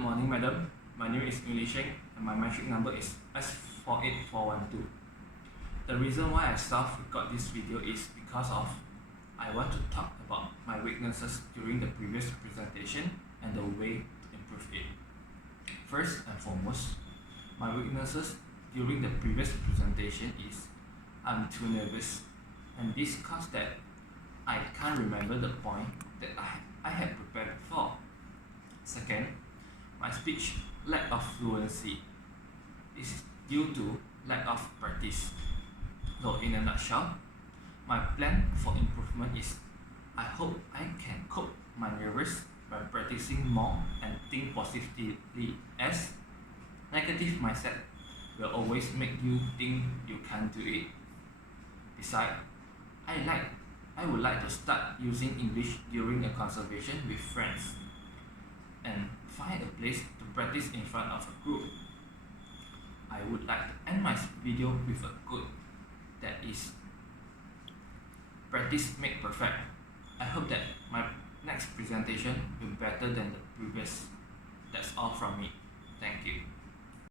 morning, madam. My name is Li Sheng and my metric number is S48412. The reason why I self-record this video is because of I want to talk about my weaknesses during the previous presentation and the way to improve it. First and foremost, my weaknesses during the previous presentation is I'm too nervous, and this caused that I can't remember the point that I had prepared before. Second, my speech lack of fluency is due to lack of practice. So in a nutshell, my plan for improvement is I hope I can cope my nerves by practicing more and think positively, as negative mindset will always make you think you can't do it. Besides, I would like to start using English during a conversation with friends and find a place to practice in front of a group. I would like to end my video with a quote that is, practice make perfect. I hope that my next presentation will be better than the previous. That's all from me. Thank you.